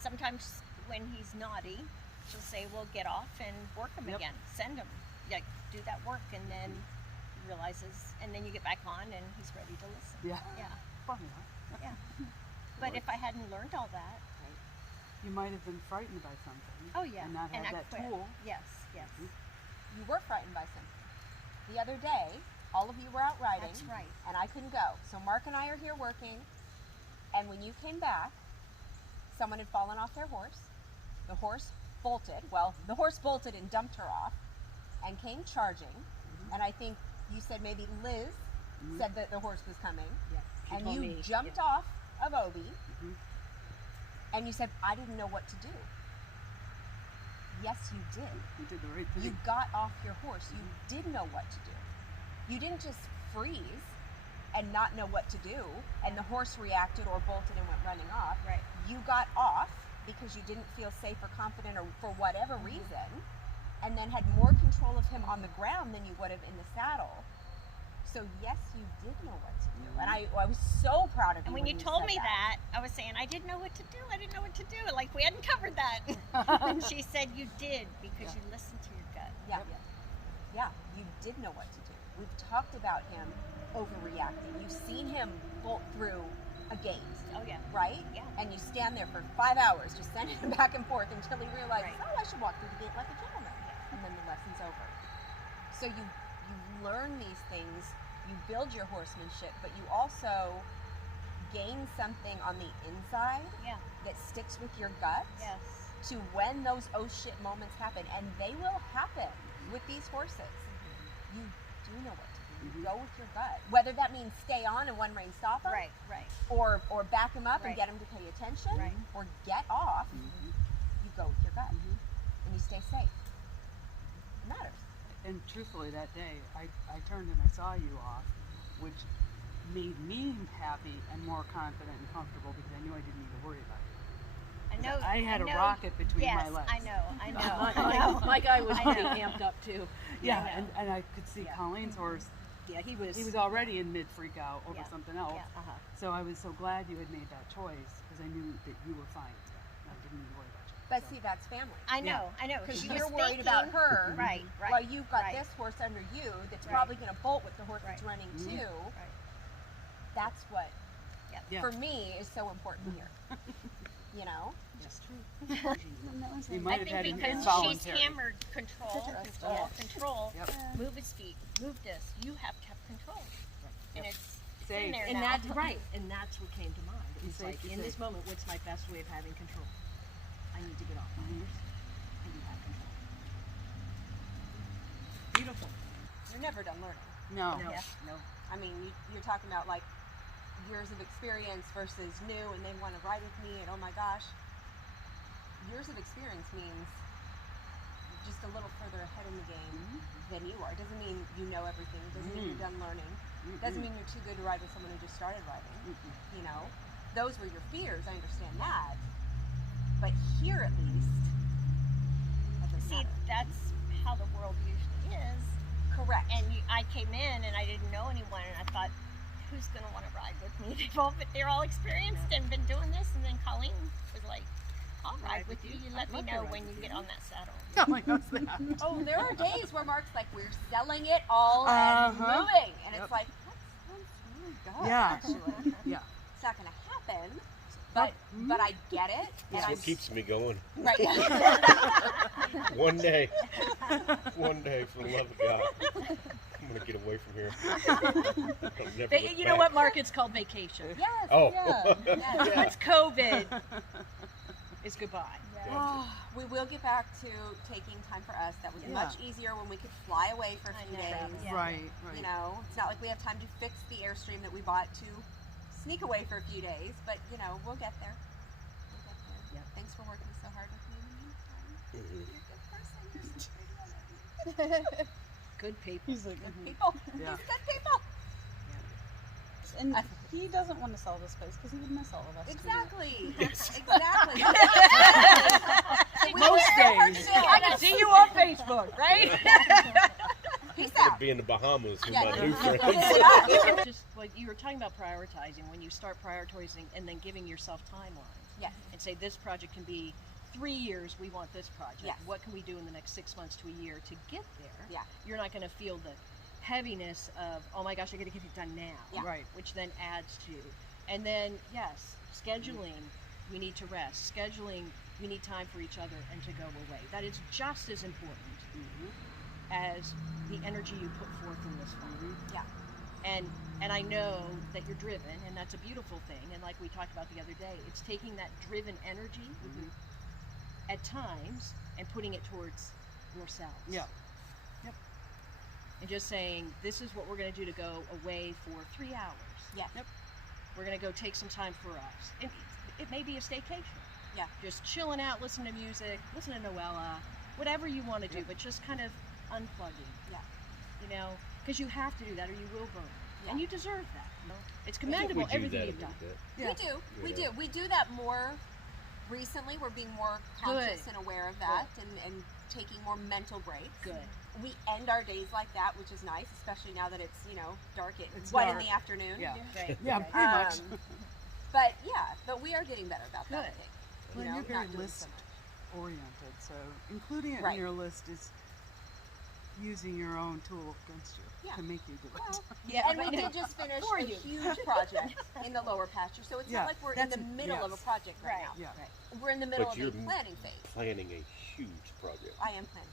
sometimes when he's naughty, she'll say, well, get off and work him again. Send him. Like, do that work. And then he realizes, and then you get back on and he's ready to listen. Yeah. Yeah. Funny, huh? Yeah. But if I hadn't learned all that. You might have been frightened by something. Oh, yeah. And not have that quit. tool. Yes, yes. You were frightened by something. The other day, all of you were out riding. That's right. And I couldn't go. So Mark and I are here working. And when you came back, someone had fallen off their horse. The horse bolted. Well, the horse bolted and dumped her off and came charging. And I think you said maybe Liz said that the horse was coming. Yeah. And you jumped off of Obi. And you said, I didn't know what to do. Yes, you did. You did the right thing. You got off your horse. You did know what to do. You didn't just freeze and not know what to do, and the horse reacted or bolted and went running off. Right. You got off because you didn't feel safe or confident or for whatever reason, and then had more control of him on the ground than you would have in the saddle. So yes, you did know what to do, and I was so proud of you. And when you told me that, I was saying, I didn't know what to do. I didn't know what to do. Like, we hadn't covered that. And she said, you did, because you listened to your gut. Yeah. Yeah, you did know what to do. We've talked about him overreacting. You've seen him bolt through a gate. Oh, yeah. Right? Yeah. And you stand there for 5 hours just sending him back and forth until he realizes, Right. oh, I should walk through the gate like a gentleman. And then the lesson's over. So you learn these things, you build your horsemanship, but you also gain something on the inside that sticks with your gut Yes. to when those oh shit moments happen. And they will happen with these horses. You do know what to do. You go with your gut. Whether that means stay on and one rein stop him, Right. or back him up and Right. get him to pay attention, Right. or get off, you go with your gut. And you stay safe. It matters. And truthfully, that day, I turned and I saw you off, which made me happy and more confident and comfortable because I knew I didn't need to worry about it. I know. I had a know. rocket between Yes, my legs. I know. My guy was pretty amped up too. Yeah, I know. and I could see Colleen's horse. Yeah, he was. He was already in mid-freak out over something else. Yeah. So I was so glad you had made that choice because I knew that you were fine with that. I didn't need to worry about you. But see, that's family. I know. Because She you're was worried about thinking- her. Right. While you've got right. this horse under you that's Right. probably going to bolt with the horse that's Right. running too. Right. That's what, Yeah. for me, is so important here. You know? That's true. You I might have had think him because she's involuntary. hammered control, Yeah. move his feet, move this. You have to have control. And it's in Safe. there And now. that's right. And that's what came to mind. It was Safe, like, be in this safe. moment, what's my best way of having control? I need to get off my horse. And you have control. Beautiful. You're never done learning. No. No. Yeah. No. I mean, you're talking about like years of experience versus new, and they want to ride with me, and oh my gosh. Years of experience means just a little further ahead in the game than you are. It doesn't mean you know everything. It doesn't mean you're done learning. It doesn't mean you're too good to ride with someone who just started riding. You know, those were your fears. I understand that. But here, at least, that doesn't See, matter. that's how the world usually is. Correct. And I came in and I didn't know anyone, and I thought, who's going to want to ride with me? They're all experienced and been doing this. And then Colleen was like, I'll ride with you. You let me know when you get on that saddle. Nobody knows that. Oh, there are days where Mark's like, we're selling it all and moving. And it's like, that sounds really good, Yeah. actually. Yeah. It's not going to happen, but I get it. That's and what keeps me going. Right. One day, for the love of God, I'm gonna get away from here. I'll never look You know back. what, Mark? It's called vacation. Yes. Oh. Yeah. Yeah. Once COVID is goodbye. Oh, we will get back to taking time for us. That was much easier when we could fly away for a few days. Yeah. Right. You know, it's not like we have time to fix the Airstream that we bought to sneak away for a few days, but you know, we'll get there. Yeah. Thanks for working so hard with me in the meantime. Mhm. You're a good person. You're so pretty. Good people. He's like, Good people. Yeah. These good people. and he doesn't want to sell this place because he would miss all of us. Exactly. Exactly. Most days. I can see you on Facebook, right? Peace I'm out. gonna be in the Bahamas with Yeah, my no. new friends. Just like you were talking about prioritizing, when you start prioritizing and then giving yourself timelines Yes. and say this project can be 3 years, we want this project. Yes. What can we do in the next 6 months to a year to get there? Yeah. You're not going to feel the heaviness of, oh my gosh, I got to get it done now. Yeah. Right. Which then adds to. And then, yes, scheduling, we need to rest. Scheduling, we need time for each other and to go away. That is just as important as the energy you put forth in this farm. Yeah. And I know that you're driven, and that's a beautiful thing. And like we talked about the other day, it's taking that driven energy at times and putting it towards yourselves. Yeah. And just saying, this is what we're going to do to go away for 3 hours. Yes. Yep. We're going to go take some time for us. And it may be a staycation. Yeah. Just chilling out, listening to music, listening to Noella, whatever you want to do, but just kind of unplugging. Yeah. You know, because you have to do that or you will burn. Yeah. And you deserve that. You know? It's I think commendable, we do everything that you've a done. little bit. Yeah. We do. Yeah. We do that more recently. We're being more conscious and aware of that and taking more mental breaks. Good. We end our days like that, which is nice, especially now that it's, dark at It's 1 in dark. the afternoon. Yeah. Right. Yeah, Right. pretty much. But we are getting better about that, I Good. think. Well, You know, you're very not doing list so much. oriented, so including it Right. in your list is using your own tool against you Yeah. to make you do it. Well, Yeah, and we but- did just finish For a you. huge project in the lower pasture, so it's Yeah, not like we're in the that's- middle of a yes. project right, Right. now. Yeah. Right. We're in the middle But of you're a planning phase. planning a huge project. I am planning.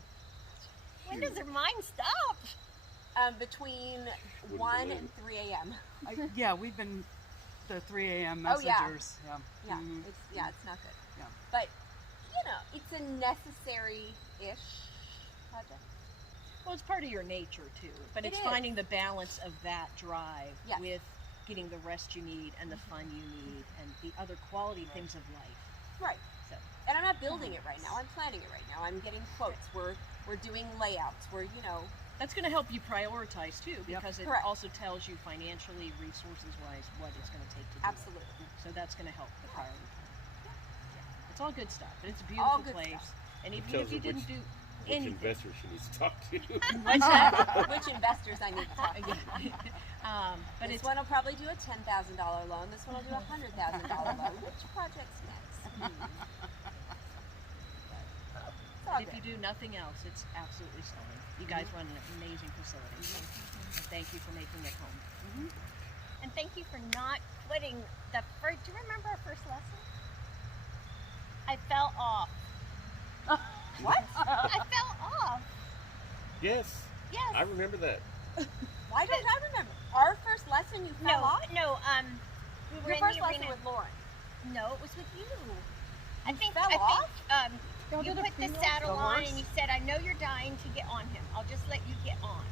When does their mind stop? Between Wouldn't 1 believe and it. 3 a.m. Yeah, we've been the 3 a.m. Oh, yeah. messengers. Yeah. Yeah, Mhm. it's not good. Yeah. But it's a necessary-ish project. Well, it's part of your nature too, but It it's is. finding the balance of that drive Yes. with getting the rest you need and the fun you need and the other quality things of life. Right. So, And I'm not building it right now. I'm planning it right now. I'm getting quotes. We're doing layouts. that's going to help you prioritize too, because it Correct. also tells you financially, resources-wise, what it's going to take to do Absolutely. it. So that's going to help the prioritize. Yeah. It's all good stuff, but it's a All beautiful good place. stuff. And It even tells if you her didn't which- do Which anything, investor she needs to talk to. what's that? Which investors I need to talk to. But This it's one will probably do a $10,000 loan. This one will do a $100,000 loan. Which project's next? It's all If you good. do nothing else, it's absolutely stunning. You guys run an amazing facility. And thank you for making it home. And thank you for not quitting the first. Do you remember our first lesson? I fell off. What? I fell off. Yes, Yes. I remember that. Why don't I remember? Our first lesson, you fell off? No. We were Your in first the lesson arena. with Lauren. No, it was with you. I think. fell off? You put the saddle on and you said, "I know you're dying to get on him. I'll just let you get on."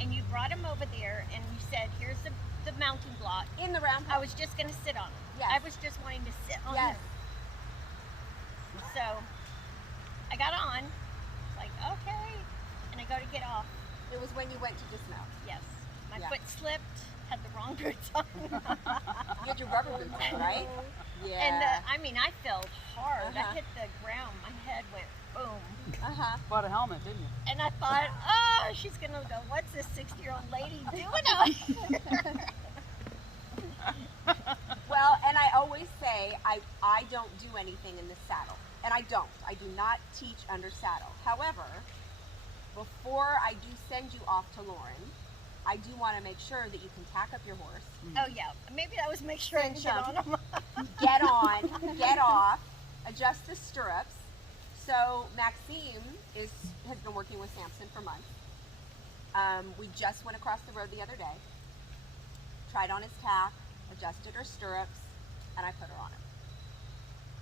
And you brought him over there and you said, "Here's the mounting block." In the round I was just gonna sit on him. Yes. I was just wanting to sit on Yes. him. So I got on. Like, okay. And I go to get off. It was when you went to dismount. Yes. My Yeah. foot slipped, had the wrong boots on. You had your rubber boots on, right? Yeah. And I fell hard. Uh-huh. I hit the ground. My head went boom. Uh-huh. Bought a helmet, didn't you? And I thought, oh, she's going to go, what's this 60-year-old lady doing out here? Well, and I always say I don't do anything in the saddle. And I don't. I do not teach under saddle. However, before I do send you off to Lauren, I do want to make sure that you can tack up your horse, Oh, yeah. Maybe that was make sure I can get on him. get on, get off, adjust the stirrups. So Maxime has been working with Samson for months. We just went across the road the other day, tried on his tack, adjusted her stirrups, and I put her on him.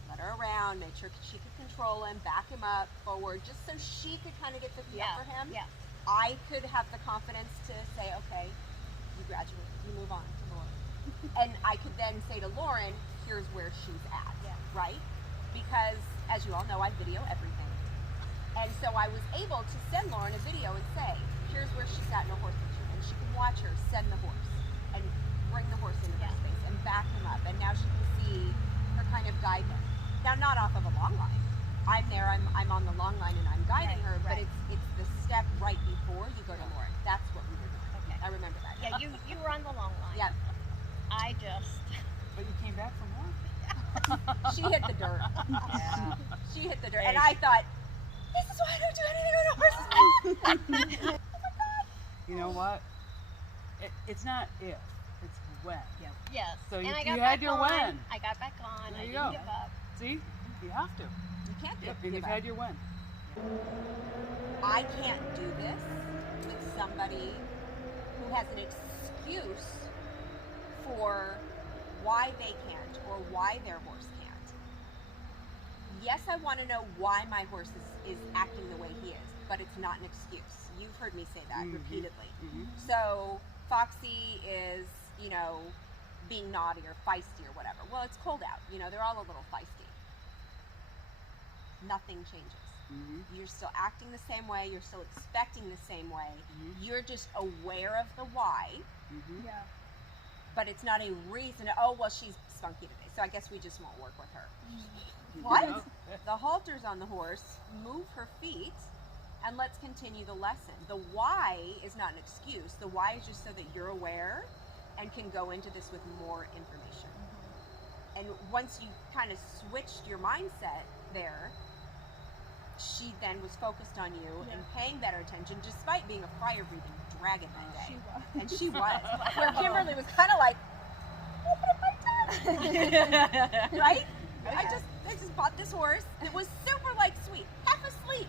Let her around, made sure she could control him, back him up, forward, just so she could kind of get the feel Yeah, for him. yeah. I could have the confidence to say, okay, you graduate, you move on to Lauren. And I could then say to Lauren, here's where she's at, Yeah. right? Because, as you all know, I video everything. And so I was able to send Lauren a video and say, here's where she's at in a horse picture. And she can watch her send the horse and bring the horse into her Yeah. space and back him up. And now she can see her kind of guide him. Now, not off of a long line, I'm there, I'm on the long line and I'm guiding Right, her, but right. it's the step right before you go to Lauren. That's what we were doing. Okay. I remember that. Yeah, you were on the long line. Yeah. I just But you came back from work. She hit the dirt. Yeah. She hit the dirt. Hey. And I thought, this is why I don't do anything on horses. You know what? It's not if, it's when. Yeah. yes. So and you- I got you back had your on. when. I got back on. There I you didn't go. give up. See? You have to. You can't do Yep. it. And you've had your when. I can't do this with somebody who has an excuse for why they can't or why their horse can't. Yes, I want to know why my horse is acting the way he is, but it's not an excuse. You've heard me say that Mhm. repeatedly. Mm-hmm. So Foxy is, being naughty or feisty or whatever. Well, it's cold out. They're all a little feisty. Nothing changes. Mm-hmm. You're still acting the same way. You're still expecting the same way. Mhm. You're just aware of the why, Mm-hmm. Yeah. but it's not a reason. Oh, well, she's spunky today, so I guess we just won't work with her. What? The halter's on the horse. Move her feet, and let's continue the lesson. The why is not an excuse. The why is just so that you're aware and can go into this with more information. And once you kind of switched your mindset there, she then was focused on you and paying better attention, despite being a fire-breathing dragon that day. She was. And she was. Where Kimberly was kind of like, what have I done? Right? I just bought this horse. It was super sweet, half asleep.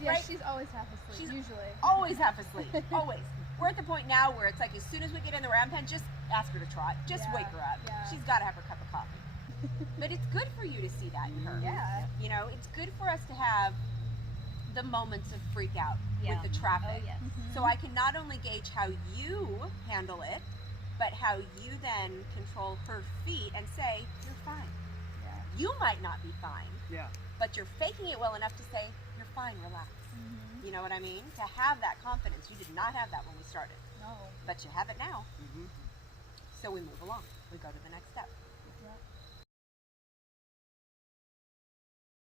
Yeah, Right? she's always half asleep. She's usually. Always half asleep. Always. We're at the point now where it's like as soon as we get in the round pen, just ask her to trot. Just Yeah, wake her up. yeah. She's got to have her cup of coffee. But it's good for you to see that in her. Yeah. It's good for us to have the moments of freak out Yeah. with the traffic. Oh yes. So I can not only gauge how you handle it, but how you then control her feet and say, you're fine. Yeah. You might not be fine, Yeah. but you're faking it well enough to say, you're fine, relax. Mm-hmm. You know what I mean? To have that confidence. You did not have that when we started, No. but you have it now. Mm-hmm. So we move along. We go to the next step. Yeah.